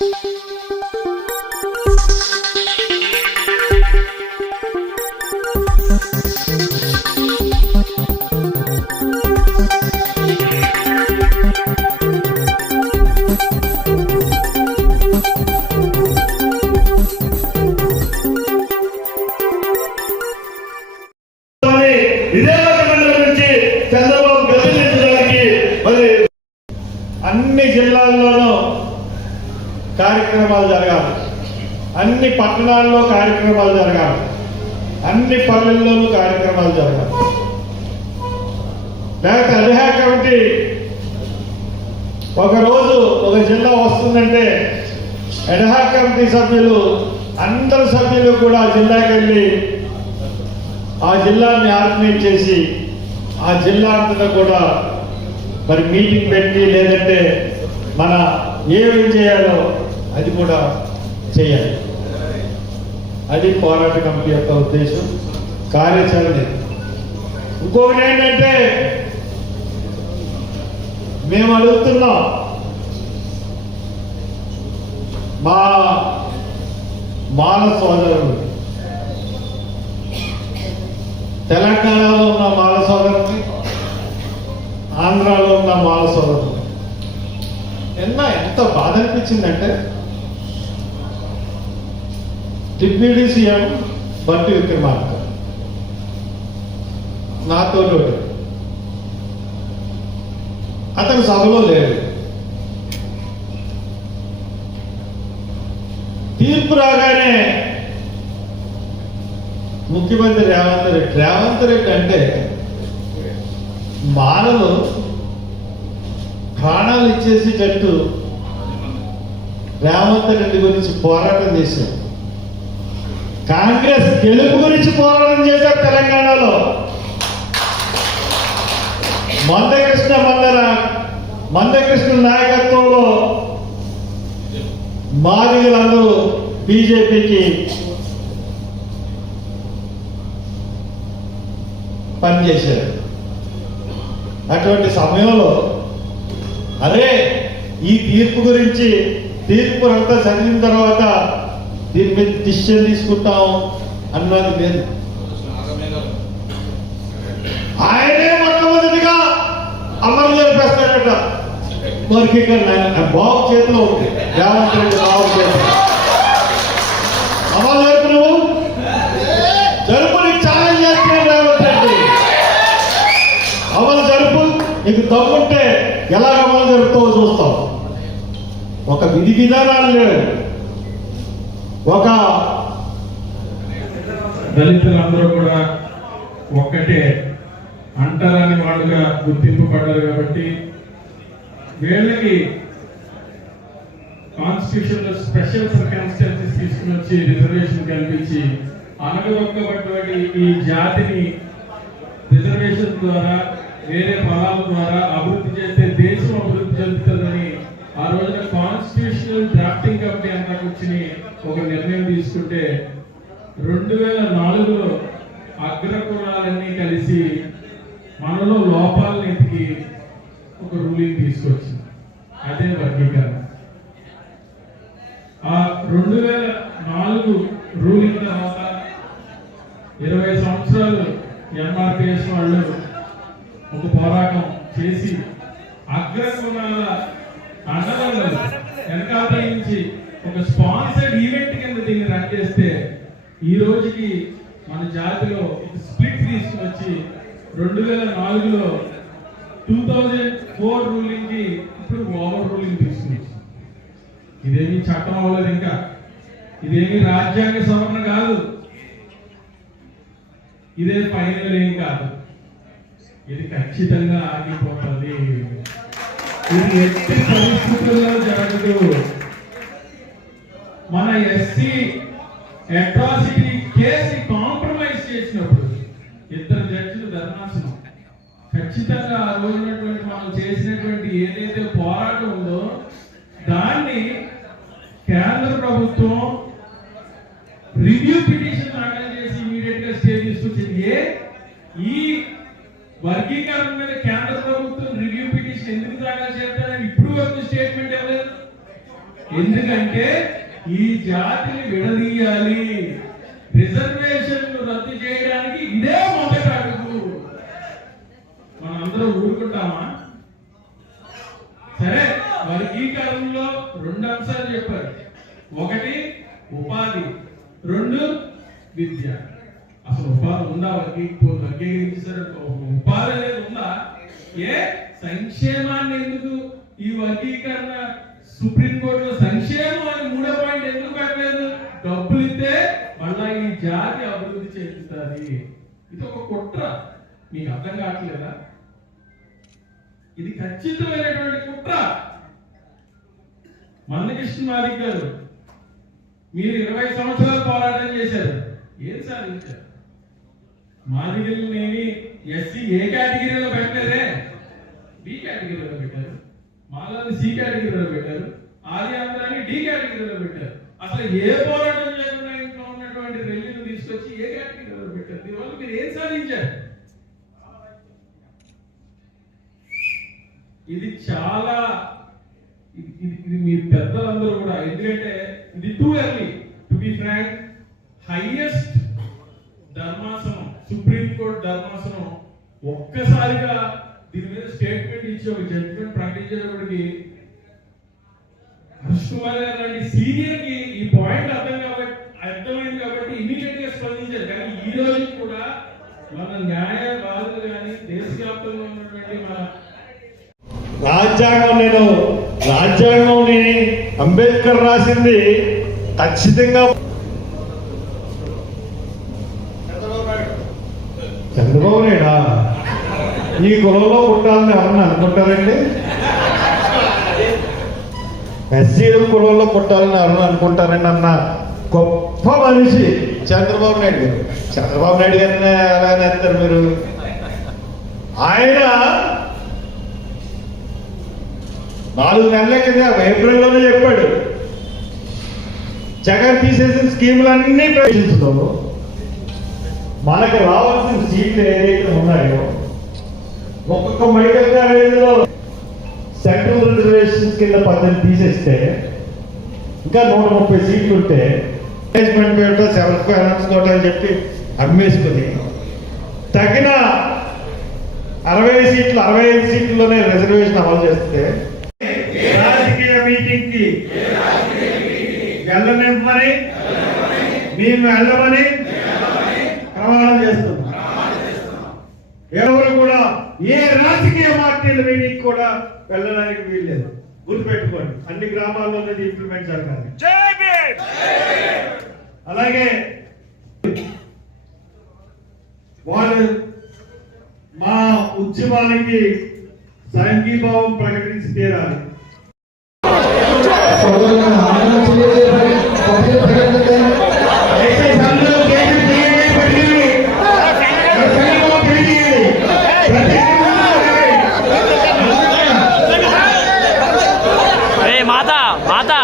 అన్ని జిల్లాల్లోనూ కార్యక్రమాలు జరగాలి, అన్ని పట్టణాల్లో కార్యక్రమాలు జరగాలి, అన్ని పల్లెల్లోనూ కార్యక్రమాలు జరగాలి. లేకపోతే అధిహా కమిటీ ఒకరోజు ఒక జిల్లా వస్తుందంటే అధిహా కమిటీ సభ్యులు అందరు సభ్యులు కూడా జిల్లాకి వెళ్ళి ఆ జిల్లాని ఆర్గనైజ్ చేసి ఆ జిల్లా అంతటా కూడా మరి మీటింగ్ పెట్టి లేదంటే మన ఏమి చేయాలో అది కూడా చేయాలి. అది పోరాట కమిటీ యొక్క ఉద్దేశం, కార్యాచరణ. ఇంకొకటి ఏంటంటే మేము అడుగుతున్నాం, మా మాల సోదరులు, తెలంగాణలో ఉన్న మాల సోదరుని, ఆంధ్రాలో ఉన్న మాల సోదరులు ఎంత బాధ అనిపించిందంటే డిప్యూటీ సీఎం బట్టి విక్రమార్క నాతో అతను సభలో లేడు. తీర్పు రాగానే ముఖ్యమంత్రి రేవంత్ రెడ్డి అంటే మానవులు ప్రాణాలు ఇచ్చేసేటట్టు రేవంత్ రెడ్డి గురించి పోరాటం చేశారు. కాంగ్రెస్ గెలుపు గురించి పోరాటం చేశారు. తెలంగాణలో మందకృష్ణ నాయకత్వంలో మాదిగలందరూ బీజేపీకి పనిచేశారు. అటువంటి సమయంలో అరే ఈ తీర్పు గురించి తీర్పు అంతా చదివిన తర్వాత దీని మీద డిసిషన్ తీసుకుంటాం అన్నది లేదు. ఆయనే మొట్టమొదటిగా అమలు జరిపేస్తాడట. వర్గీకరణ బాబు చేతిలో ఉంది, రేవంత్ రెడ్డి బాబు చేతిలో. అమలు జరుపు, నువ్వు జరుపు, నీకు ఛాలెంజ్ చేస్తున్నాడు రేవంత్ రెడ్డి. అమలు జరుపు, నీకు దమ్ముంటే ఎలా అమలు జరుపుతావో చూస్తావు. ఒక విధి విధానాలు లేవు. ఒక దళితులందరూ కూడా ఒక్కటే అంటరాని వాళ్ళుగా గుర్తింపబడ్డారు కాబట్టి వీళ్ళకి కాన్స్టిట్యూషన్ లో స్పెషల్ సర్కమ్స్టాన్సెస్ తీసుకుని వచ్చి రిజర్వేషన్ కల్పించి అనగదొక్కబడినటువంటి ఈ జాతిని రిజర్వేషన్ ద్వారా వేరే పదాల ద్వారా అభివృద్ధి చేస్తే దేశం అభివృద్ధి చెందుతుందని ఆ రోజున కాన్స్టిట్యూషనల్ డ్రాఫ్టింగ్ కమిటీ అంతా కూర్చుని ఒక నిర్ణయం తీసుకుంటే 2004లో అగ్రకులాలన్నీ కలిసి మనలో లోపాలను ఎతికి ఒక రూలింగ్ తీసుకొచ్చింది. అదే వర్గీకరణ. ఆ 2004 రూలింగ్ తర్వాత 20 సంవత్సరాలు ఎంఆర్పిఎస్ వాళ్ళు ఒక పోరాటం చేసి అగ్రకులాల అండదండలు వెనకాల నుంచి ఒక స్పాన్సర్డ్ ఈవెంట్ కింద దీన్ని రన్ చేస్తే ఈ రోజుకి మన జాతిలో ఒక స్ప్లిట్ తీసుకువచ్చి 2004లో 2004 రూలింగ్ కి ఇప్పుడు ఓవర్ రూలింగ్ తీసుకువచ్చి. ఇదేమి చట్టం అవ్వలేదు, ఇంకా ఇదేమి రాజ్యాంగ సవరణ కాదు, ఇదే ఫైనల్ ఏం కాదు. ఇది ఖచ్చితంగా ఆగిపోతుంది. ఇది ఎట్టి పరిస్థితుల్లో జరగదు. మన ఎస్సీ అట్రాసిటీ కేసు కాంప్రమైజ్ చేసినప్పుడు 2 జడ్జిలు ధర్మాసనం ఖచ్చితంగా ఆ రోజునటువంటి మనం చేసినటువంటి ఏదైతే పోరాటం ఉందో దాన్ని కేంద్ర ప్రభుత్వం రివ్యూ పిటిషన్ దాఖలు చేసి ఇమీడియట్ గా స్టే తీసుకొచ్చింది. ఈ వర్గీకరణ మీద కేంద్ర ప్రభుత్వం రివ్యూ పిటిషన్ ఎందుకు దాఖలు చేస్తారని ఇప్పుడు వరకు స్టేట్మెంట్ ఇవ్వలేదు. ఎందుకంటే ఈ జాతిని విడదీయాలి, రిజర్వేషన్ రద్దు చేయడానికి ఇదే మొదటి అడుగు. మనందరం ఊరుకుంటామా? సరే, వర్గీకరణలో 2 అంశాలు చెప్పారు. ఒకటి ఉపాధి, 2 విద్య. అసలు ఉపాధి ఉందా? వర్గీకరించారు. ఉపాధి అనేది ఉందా? ఏ సంక్షేమాన్ని ఎందుకు ఈ వర్గీకరణ సుప్రీంకోర్టులో సంక్షేమం అని 3వ పాయింట్ ఎందుకు పెట్టలేదు? డబ్బులు ఇస్తే మళ్ళా ఈ జాతి అభివృద్ధి చెందుతుంది. ఇది ఒక కుట్ర. మీకు అర్థం కావట్లేదా? ఇది ఖచ్చితమైనటువంటి కుట్ర. మందకృష్ణ మాదిక్ గారు, మీరు 20 సంవత్సరాలు పోరాటం చేశారు, ఏం సాధించారు? మాదిగల్ని ఎస్సీ ఏ కేటగిరీలో పెట్టలేదే, బి కేటగిరీలో పెట్టారు. మాలాన్ని సి కేటగిరీలో పెట్టారు. ఆర్యాంధ్రాన్ని డి కేటగిరీలో పెట్టారు. అసలు ఏ పోరాటం లేకుండా ఇంట్లో ఉన్నటువంటి రెల్లిని తీసుకొచ్చి ఏ కేటగిరీలో పెట్టారు? దీనివల్ల మీరు ఏం సాధించారు? ఇది చాలా ఇది మీ పెద్దలందరూ కూడా, ఎందుకంటే ఇది too early to be frank. Highest ధర్మాసనం, సుప్రీంకోర్టు ధర్మాసనం ఒక్కసారిగా దీని మీద స్టేట్మెంట్ ఇచ్చి ఒక జడ్జిమెంట్ ప్రకటించేటప్పటికి హర్ష్ కుమార్ గారు లాంటి సీనియర్ కి ఈ పాయింట్ అర్థమైంది కాబట్టి ఇమీడియట్ గా స్పందించారు. కానీ ఈ రోజు కూడా మన న్యాయవాదులు కానీ దేశవ్యాప్తంగా ఉన్నటువంటి మన రాజ్యాంగం అంబేద్కర్ రాసింది ఖచ్చితంగా చంద్రబాబు నాయుడా ఈ కులంలో పుట్టాలని ఎవరన్నా అనుకుంటారండి? ఎస్సీల కులంలో పుట్టాలని ఎవరన్నా అనుకుంటారండి? అన్న గొప్ప మనిషి చంద్రబాబు నాయుడు గారు. చంద్రబాబు నాయుడు గారిని ఎలా నేస్తారు మీరు? ఆయన 4 నెలల కింద ఏప్రిల్లోనే చెప్పాడు, జగన్ తీసేసిన స్కీములన్నీ ప్రవేశించడం, మనకు రావాల్సిన సీట్లు ఏదైతే ఉన్నాయో ఒక్కొక్క మెడికల్ కాలేజీలో సెంట్రల్ రిజర్వేషన్స్ కింద 18 తీసేస్తే ఇంకా 130 సీట్లు ఉంటే మేనేజ్మెంట్ పేరుతో సెల్ఫ్ ఫైనాన్స్ తోట అని చెప్పి అమ్మేసుకుని తగిన 65 సీట్లలోనే రిజర్వేషన్ అమలు చేస్తే రాజకీయ మీటింగ్ కి వెళ్ళనివ్వమని మేము వెళ్ళమని ప్రమాణం చేస్తున్నాం. ఎవరు కూడా ఏ రాజకీయ పార్టీల మీటింగ్ కూడా వెళ్ళడానికి వీల్లేదు. గుర్తుపెట్టుకోండి, అన్ని గ్రామాల్లోనే ఇంప్లిమెంట్ జరగాలి. అలాగే వాళ్ళు మా ఉద్యమానికి సంఘీభావం ప్రకటించి తీరాలి. మాతా